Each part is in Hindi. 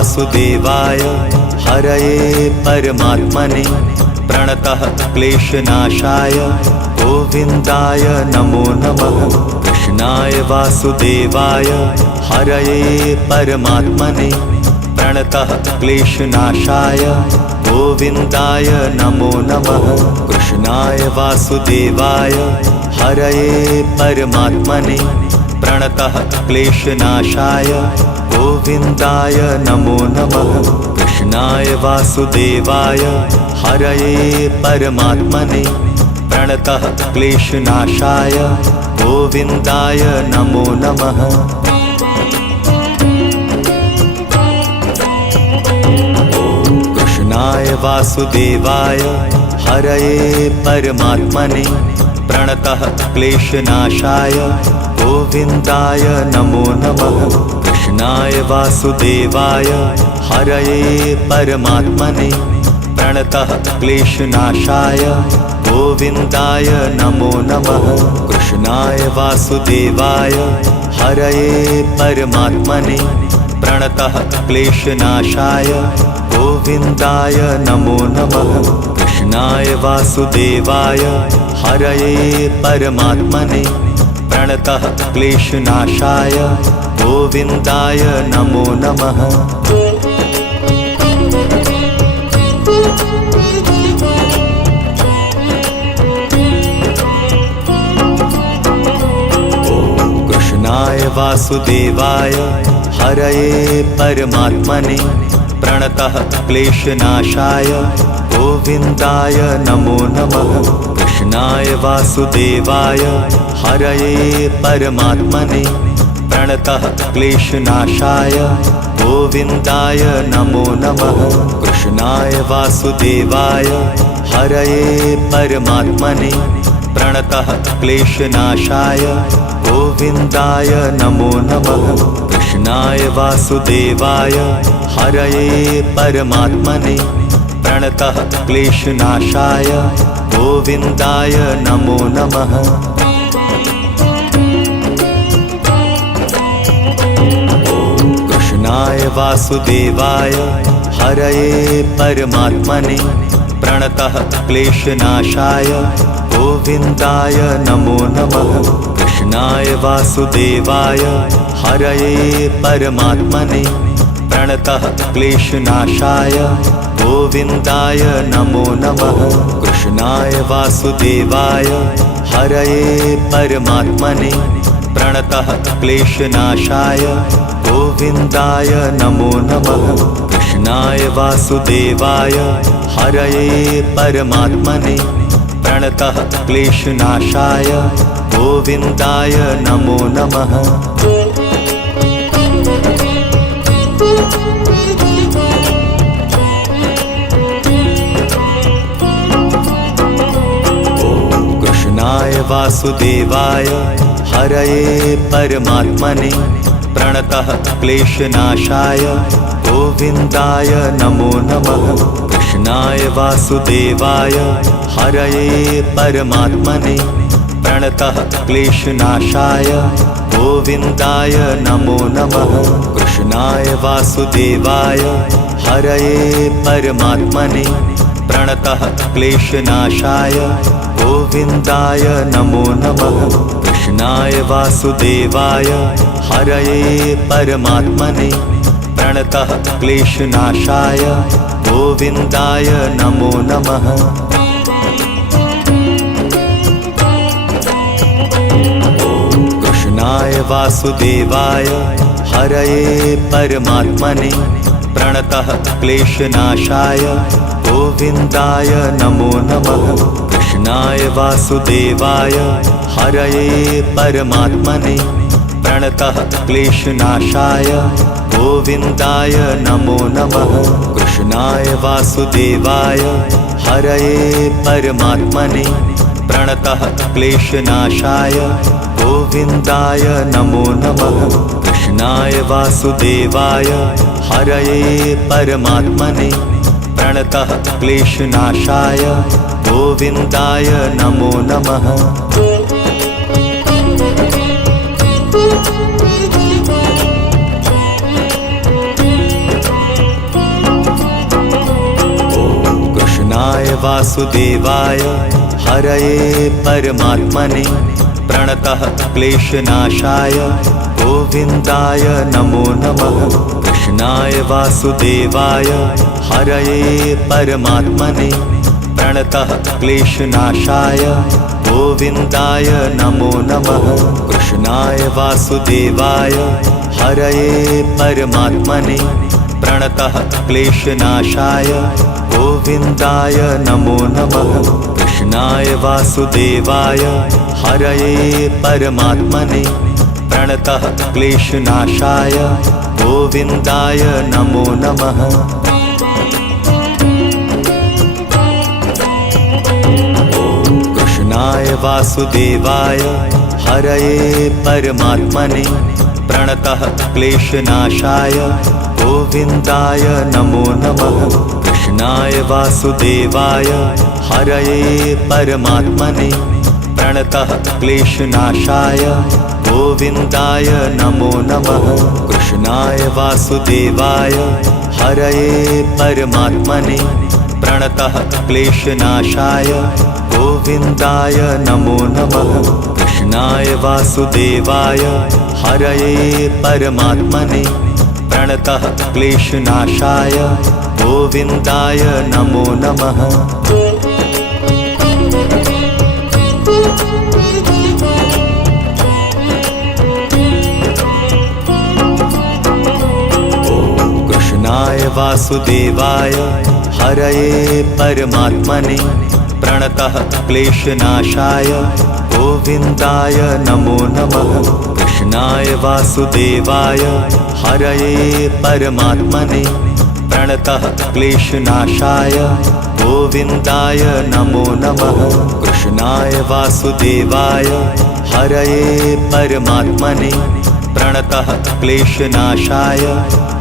वासुदेवाय हरये परमात्मने प्रणतः क्लेशनाशाय गोविन्दाय नमो नमः। कृष्णाय वासुदेवाय हरये परमात्मने प्रणतः क्लेशनाशाय गोविन्दाय नमो नमः। कृष्णाय वासुदेवाय हरये परमात्मने प्रणतः क्लेशनाशाय गोविन्दाय नमो नमः। कृष्णाय वासुदेवाय हरये परमात्मने प्रणतः क्लेशनाशाय गोविन्दाय नमो नमः। कृष्णाय वासुदेवाय हरये परमात्मने प्रणतः क्लेशनाशाय गोविन्दाय नमो नमः। कृष्णाय वासुदेवाय हरये परमात्मने प्रणतः क्लेशनाशाय गोविन्दाय नमो नमः। कृष्णाय वासुदेवाय हरये परमात्मने प्रणतः क्लेशनाशाय गोविन्दाय नमो नमः। कृष्णाय वासुदेवाय हरये परमात्मने प्रणतः क्लेशनाशाय गोविन्दाय नमो नमः। कृष्णाय वासुदेवाय हरये परमात्मने प्रणतः क्लेशनाशाय गोविन्दाय नमो नमः। कृष्णाय वासुदेवाय हरये परमात्मने प्रणतः क्लेशनाशाय गोविन्दाय नमो नमः। कृष्णाय वासुदेवाय हरये परमात्मने प्रणतः क्लेशनाशाय गोविन्दाय नमो नमः। कृष्णाय वासुदेवाय हरये परमात्मने प्रणतः क्लेशनाशाय गोविन्दाय नमो नमः। कृष्णाय वासुदेवाय हरये परमात्मने प्रणतः क्लेशनाशाय गोविन्दाय नमो नमः। कृष्णाय वासुदेवाय हरये परमात्मने प्रणतः क्लेशनाशाय गोविन्दाय नमो नमः। कृष्णाय वासुदेवाय हरये परमात्मने प्रणतः क्लेशनाशाय गोविन्दाय नमो नमः। कृष्णाय वासुदेवाय हरये परमात्मने प्रणतः क्लेशनाशाय गोविन्दाय नमो नमः। कृष्णाय वासुदेवाय हरये परमात्मने प्रणतः क्लेशनाशाय गोविन्दाय नमो नमः। कृष्णाय वासुदेवाय हरये परमात्मने प्रणतः क्लेशनाशाय गोविन्दाय नमो नमः। कृष्णाय वासुदेवाय हरये परमात्मने प्रणतः क्लेशनाशाय गोविन्दाय नमो नमः। कृष्णाय वासुदेवाय हरये परमात्मने प्रणतः क्लेशनाशाय गोविन्दाय नमो नमः। कृष्णाय वासुदेवाय हरये परमात्मने प्रणतः क्लेशनाशाय गोविन्दाय नमो नमः। कृष्णाय वासुदेवाय हरये परमात्मने प्रणतः क्लेशनाशाय गोविन्दाय नमो नमः। कृष्णाय वासुदेवाय हरये परमात्मने प्रणतः क्लेशनाशाय गोविन्दाय नमो नमः। कृष्णाय वासुदेवाय हरये परमात्मने प्रणतः क्लेशनाशाय गोविन्दाय नमो नमः। कृष्णाय वासुदेवाय हरये परमात्मने प्रणतः क्लेशनाशाय गोविन्दाय नमो नमः। कृष्णाय वासुदेवाय हरये परमात्मने प्रणतः क्लेशनाशाय गोविन्दाय नमो नमः। कृष्णाय वासुदेवाय हरये परमात्मने प्रणतः क्लेशनाशाय गोविन्दाय नमो नमः। कृष्णाय वासुदेवाय हरये परमात्मने प्रणतः क्लेशनाशाय गोविन्दाय नमो नमः। कृष्णाय वासुदेवाय हरये परमात्मने प्रणतः क्लेशनाशाय गोविन्दाय नमो नमः। कृष्णाय वासुदेवाय हरये परमात्मने प्रणतः क्लेशनाशाय गोविन्दाय नमो नमः। कृष्णाय वासुदेवाय हरये परमात्मने प्रणतः क्लेशनाशाय गोविन्दाय नमो नमः। कृष्णाय वासुदेवाय हरये परमात्मने प्रणतः क्लेशनाशाय गोविन्दाय नमो नमः। कृष्णाय वासुदेवाय हरये परमात्मने प्रणतः क्लेशनाशाय गोविन्दाय नमो नमः। कृष्णाय वासुदेवाय हरये परमात्मने प्रणतः क्लेशनाशाय गोविन्दाय नमो नमः। कृष्णाय वासुदेवाय हरये परमात्मने प्रणतः क्लेशनाशाय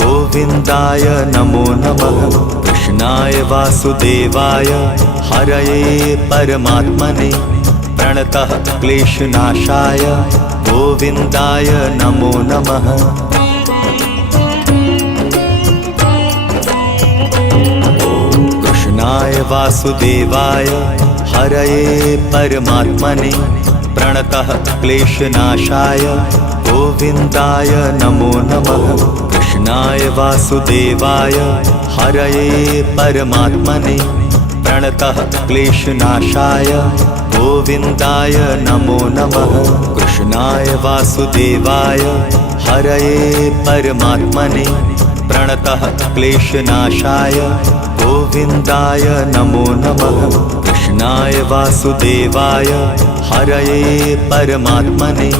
गोविन्दाय नमो नमः। कृष्णाय वासुदेवाय हरये परमात्मने प्रणतः क्लेशनाशाय गोविन्दाय नमो नमः। कृष्णाय वासुदेवाय हरये परमात्मने प्रणतः क्लेशनाशाय गोविन्दाय नमो नमः। कृष्णाय वासुदेवाय हरये परमात्मने प्रणतः क्लेशनाशाय गोविन्दाय नमो नमः। कृष्णाय वासुदेवाय हरये परमात्मने प्रणतः क्लेशनाशाय गोविन्दाय नमो नमः। कृष्णाय वासुदेवाय हरये परमात्मने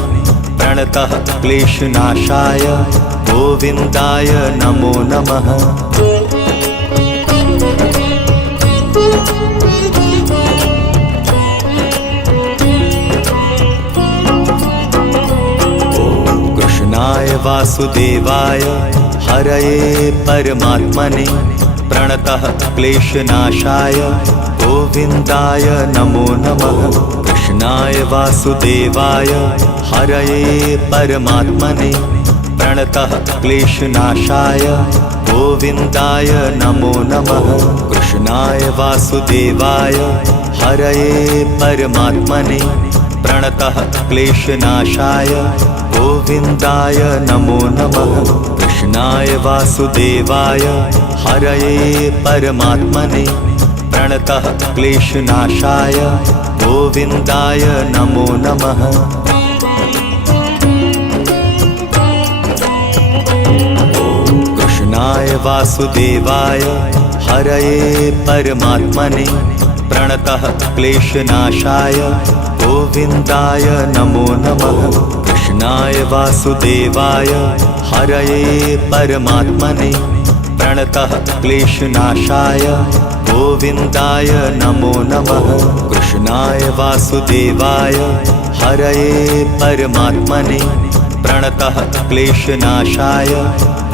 प्रणतः क्लेशनाशाय गोविन्दाय नमो नमः। कृष्णाय वासुदेवाय हरये परमात्मने प्रणतः क्लेशनाशाय गोविन्दाय नमो नमः। कृष्णाय वासुदेवाय हरये परमात्मने प्रणतः क्लेशनाशाय गोविन्दाय नमो नमः। कृष्णाय वासुदेवाय हरये परमात्मने प्रणतः क्लेशनाशाय गोविन्दाय नमो नमः। कृष्णाय वासुदेवाय हरये परमात्मने प्रणतः क्लेशनाशाय गोविन्दाय नमो नमः। कृष्णाय वासुदेवाय हरये परमात्मने प्रणतः क्लेशनाशाय गोविन्दाय नमो नमः। कृष्णाय वासुदेवाय हरये परमात्मने प्रणतः क्लेशनाशाय गोविन्दाय नमो नमः। कृष्णाय वासुदेवाय हरये परमात्मने प्रणतः क्लेशनाशाय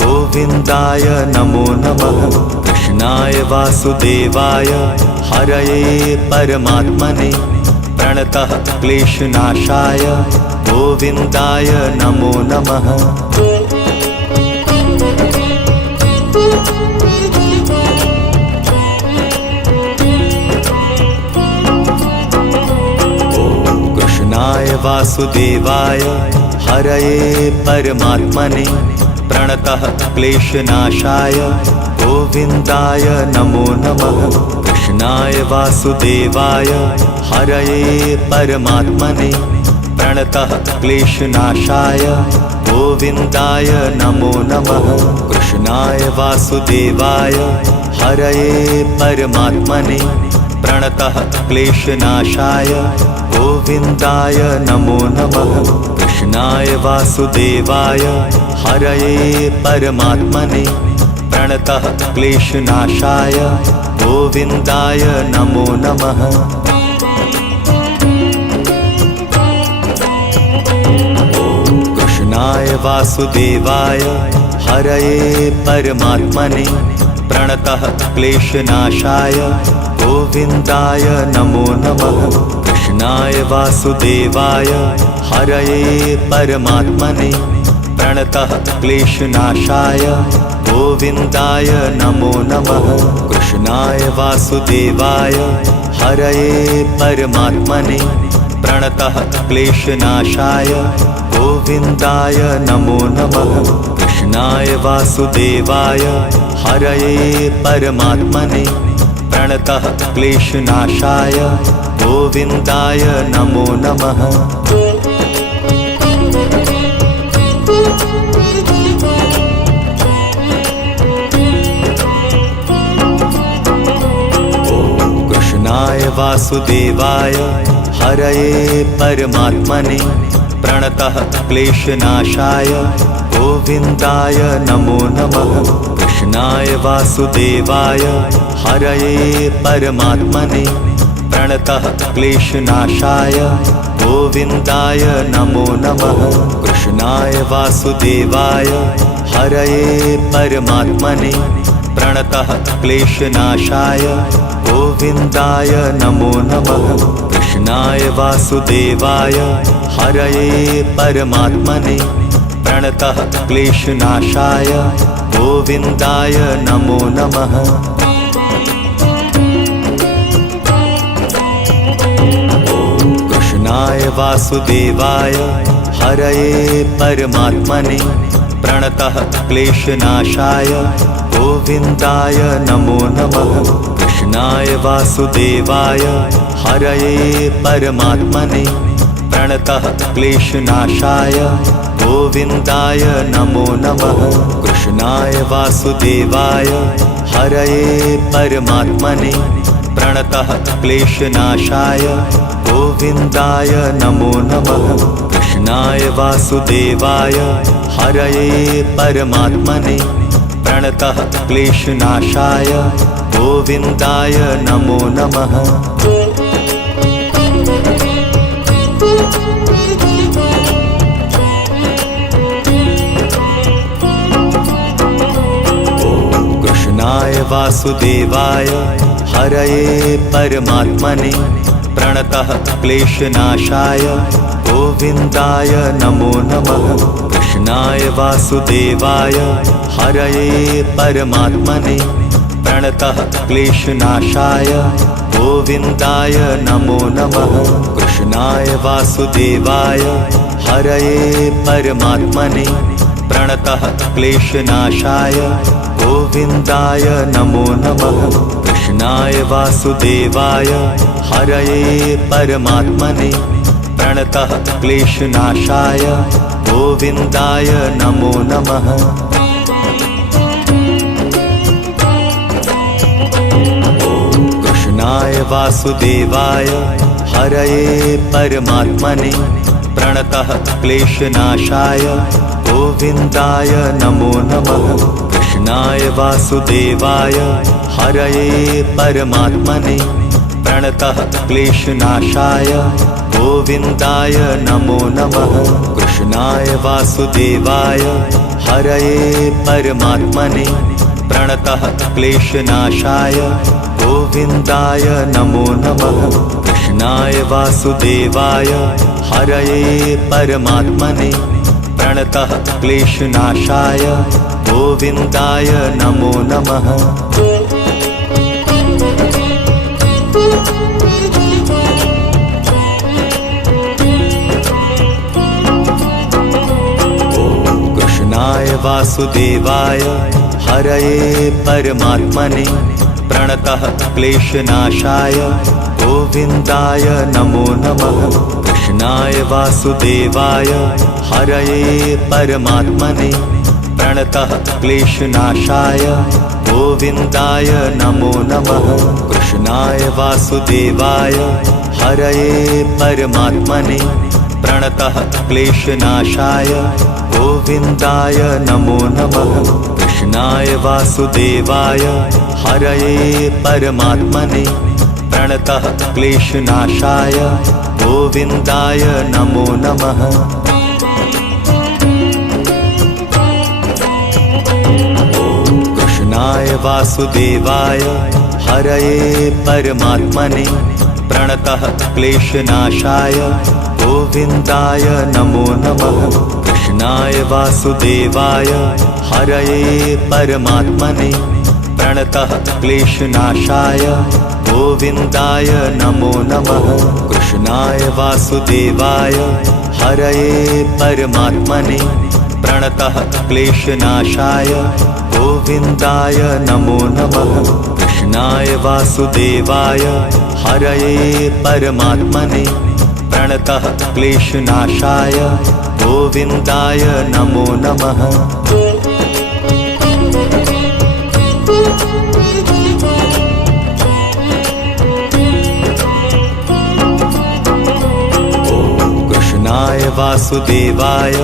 गोविन्दाय नमो नमः। कृष्णाय वासुदेवाय हरये परमात्मने प्रणतः क्लेशनाशाय गोविन्दाय नमो नमः। वासुदेवाय हरये परमात्मने प्रणतः क्लेशनाशाय गोविन्दाय नमो नमः। कृष्णाय वासुदेवाय हरये परमात्मने प्रणतः क्लेशनाशाय गोविन्दाय नमो नमः। कृष्णाय वासुदेवाय हरये परमात्मने प्रणतः क्लेशनाशाय गोविन्दाय नमो नमः। कृष्णाय वासुदेवाय हरये परमात्मने प्रणतः क्लेशनाशाय गोविन्दाय नमो नमः। कृष्णाय वासुदेवाय हरये परमात्मने प्रणतः क्लेशनाशाय गोविन्दाय नमो नमः। कृष्णाय वासुदेवाय हरये परमात्मने प्रणतः क्लेशनाशाय गोविन्दाय नमो नमः। कृष्णाय वासुदेवाय हरये परमात्मने प्रणतः क्लेशनाशाय गोविन्दाय नमो नमः। कृष्णाय वासुदेवाय हरये परमात्मने प्रणतः क्लेशनाशाय गोविन्दाय नमो नमः। कृष्णाय वासुदेवाय हरये परमात्मने प्रणतः क्लेशनाशाय गोविन्दाय नमो नमः। कृष्णाय वासुदेवाय हरये परमात्मने प्रणतः क्लेशनाशाय गोविन्दाय नमो नमः। कृष्णाय वासुदेवाय हरये परमात्मने प्रणतः क्लेशनाशाय गोविन्दाय नमो नमः। कृष्णाय वासुदेवाय हरये परमात्मने प्रणतः क्लेशनाशाय गोविन्दाय नमो नमः। कृष्णाय वासुदेवाय हरये परमात्मने प्रणतः क्लेशनाशाय गोविन्दाय नमो नमः। कृष्णाय वासुदेवाय हरये परमात्मने प्रणतः क्लेशनाशाय गोविन्दाय नमो नमः। कृष्णाय वासुदेवाय हरये परमात्मने प्रणतः क्लेशनाशाय गोविन्दाय नमो नमः। कृष्णाय वासुदेवाय हरये परमात्मने प्रणतः क्लेशनाशाय गोविन्दाय नमो नमः। कृष्णाय वासुदेवाय हरये परमात्मने प्रणतः क्लेशनाशाय गोविन्दाय नमो नमः। कृष्णाय वासुदेवाय हरये परमात्मने प्रणतः क्लेशनाशाय गोविन्दाय नमो नमः। कृष्णाय वासुदेवाय हरये परमात्मने प्रणतः क्लेशनाशाय गोविन्दाय नमो नमः। कृष्णाय वासुदेवाय हरये परमात्मने प्रणतः क्लेशनाशाय गोविन्दाय नमो नमः। कृष्णाय वासुदेवाय हरये परमात्मने प्रणतः क्लेशनाशाय गोविन्दाय नमो नमः। कृष्णाय वासुदेवाय हरये परमात्मने प्रणतः क्लेशनाशाय गोविन्दाय नमो नमः। कृष्णाय वासुदेवाय हरये परमात्मने प्रणतः क्लेशनाशाय गोविन्दाय नमो नमः। कृष्णाय वासुदेवाय हरये परमात्मने प्रणतः क्लेशनाशाय गोविन्दाय नमो नमः। वासुदेवाय हरये परमात्मने प्रणतः क्लेशनाशाय गोविन्दाय नमो नमः। कृष्णाय वासुदेवाय हरये परमात्मने प्रणतः क्लेशनाशाय गोविन्दाय नमो नमः। कृष्णाय वासुदेवाय हरये परमात्मने प्रणतः क्लेशनाशाय गोविन्दाय नमो नमः। कृष्णाय वासुदेवाय हरये परमात्मने प्रणतः क्लेशनाशाय गोविन्दाय नमो नमः। कृष्णाय वासुदेवाय हरये परमात्मने प्रणतः क्लेशनाशाय गोविन्दाय नमो नमः। कृष्णाय वासुदेवाय हरये परमात्मने प्रणतः क्लेशनाशाय गोविन्दाय नमो नमः। कृष्णाय वासुदेवाय हरये परमात्मने प्रणतः क्लेशनाशाय गोविन्दाय नमो नमः। कृष्णाय वासुदेवाय हरये परमात्मने प्रणतः क्लेशनाशाय गोविन्दाय नमो नमः। कृष्णाय वासुदेवाय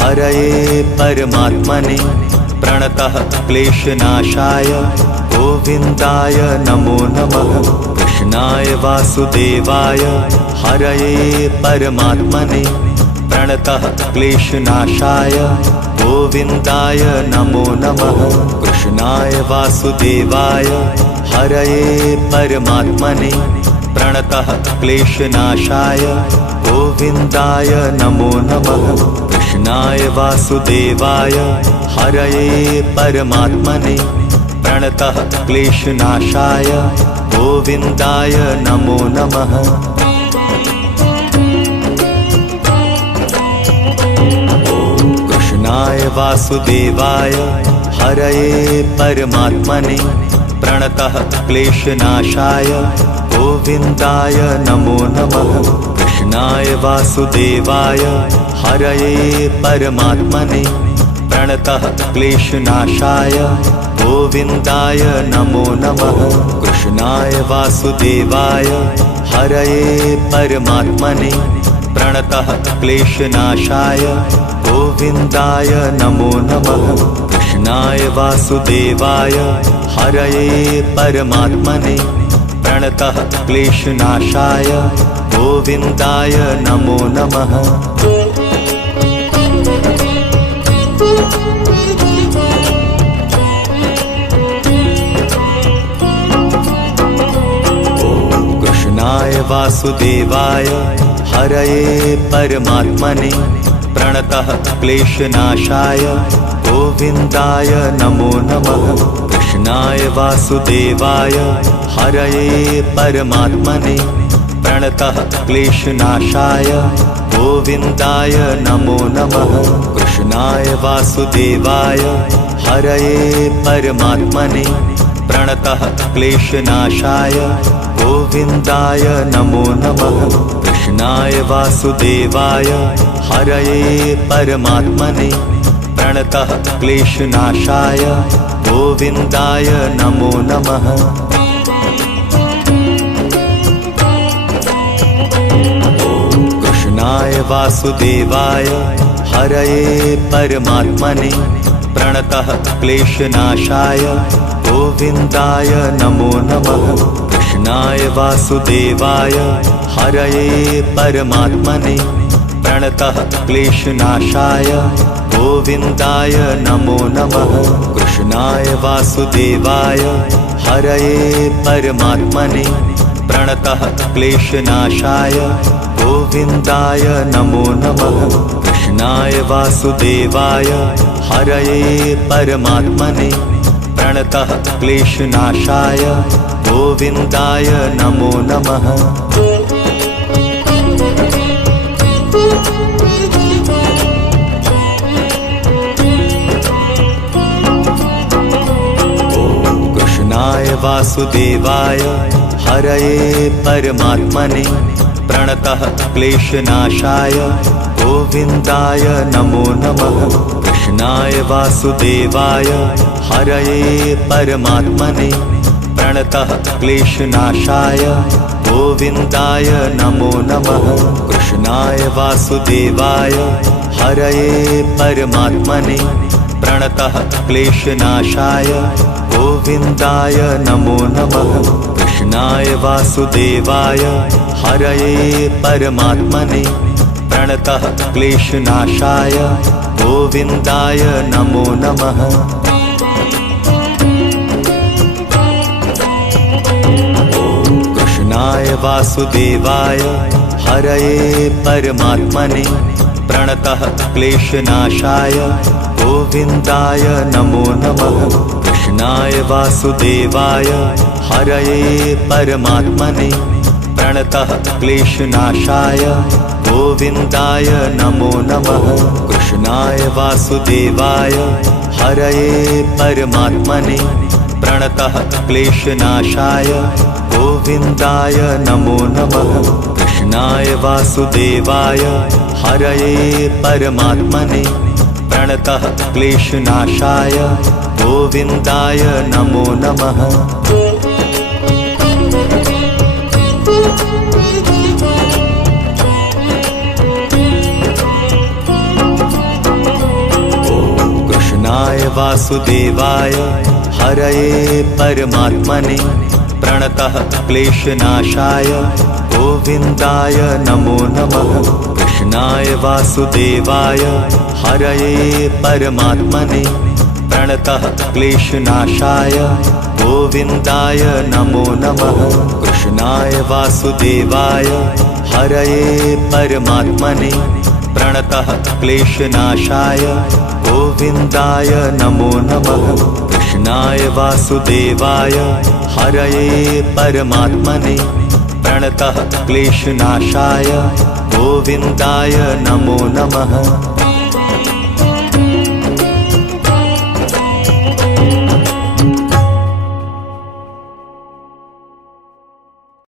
हरये परमात्मने प्रणतः क्लेशनाशाय गोविन्दाय नमो नमः। कृष्णाय वासुदेवाय हरये परमात्मने प्रणतः क्लेशनाशाय गोविन्दाय नमो नमः। कृष्णाय वासुदेवाय हरये परमात्मने प्रणतः क्लेशनाशाय गोविन्दाय नमो नमः। कृष्णाय वासुदेवाय हरये परमात्मने प्रणतः क्लेशनाशाय गोविन्दाय नमो नमः। कृष्णाय वासुदेवाय हरये परमात्मने प्रणतः क्लेशनाशाय गोविन्दाय नमो नमः। कृष्णाय वासुदेवाय हरये परमात्मने प्रणतः क्लेशनाशाय गोविन्दाय नमो नमः। कृष्णाय वासुदेवाय हरये परमात्मने प्रणतः क्लेशनाशाय गोविन्दाय नमो नमः। कृष्णाय वासुदेवाय हरये परमात्मने प्रणतः क्लेशनाशाय गोविन्दाय नमो नमः। कृष्णाय वासुदेवाय हरये परमात्मने प्रणतः क्लेशनाशाय गोविन्दाय नमो नमः। कृष्णाय वासुदेवाय हरये परमात्मने प्रणतः क्लेशनाशाय गोविन्दाय नमो नमः। कृष्णाय वासुदेवाय हरये परमात्मने प्रणतः क्लेशनाशाय गोविन्दाय नमो नमः। कृष्णाय वासुदेवाय हरये परमात्मने प्रणतः क्लेशनाशाय गोविन्दाय नमो नमः। कृष्णाय वासुदेवाय हरये परमात्मने प्रणतः क्लेशनाशाय गोविन्दाय नमो नमः। कृष्णाय वासुदेवाय हरये परमात्मने प्रणतः क्लेशनाशाय गोविन्दाय नमो नमः। कृष्णाय वासुदेवाय हरये परमात्मने प्रणतः क्लेशनाशाय गोविन्दाय नमो नमः। कृष्णाय वासुदेवाय हरये परमात्मने प्रणतः क्लेशनाशाय गोविन्दाय नमो नमः। कृष्णाय वासुदेवाय हरये परमात्मने प्रणतः क्लेशनाशाय गोविन्दाय नमो नमः। कृष्णाय वासुदेवाय हरये परमात्मने प्रणतः क्लेशनाशाय गोविन्दाय नमो नमः। कृष्णाय वासुदेवाय हरये परमात्मने प्रणतः क्लेशनाशाय गोविन्दाय नमो नमः। कृष्णाय वासुदेवाय हरये परमात्मने प्रणतः क्लेशनाशाय गोविन्दाय नमो नमः। कृष्णाय वासुदेवाय हरये परमात्मने प्रणतः क्लेशनाशाय गोविन्दाय नमो नमः। कृष्णाय वासुदेवाय हरये परमात्मने प्रणतः क्लेशनाशाय गोविन्दाय नमो नमः। कृष्णाय वासुदेवाय हरये परमात्मने प्रणतः क्लेशनाशाय गोविन्दाय नमो नमः। कृष्णाय वासुदेवाय हरये परमात्मने प्रणतः क्लेशनाशाय गोविन्दाय नमो नमः। कृष्णाय वासुदेवाय हरये परमात्मने प्रणतः क्लेशनाशाय गोविन्दाय नमो नमः। कृष्णाय वासुदेवाय हरये परमात्मने प्रणतः क्लेशनाशाय गोविन्दाय नमो नमः। कृष्णाय वासुदेवाय हरये परमात्मने प्रणतः क्लेशनाशाय गोविन्दाय नमो नमः। कृष्णाय वासुदेवाय हरये परमात्मने प्रणतः क्लेशनाशाय गोविन्दाय नमो नमः।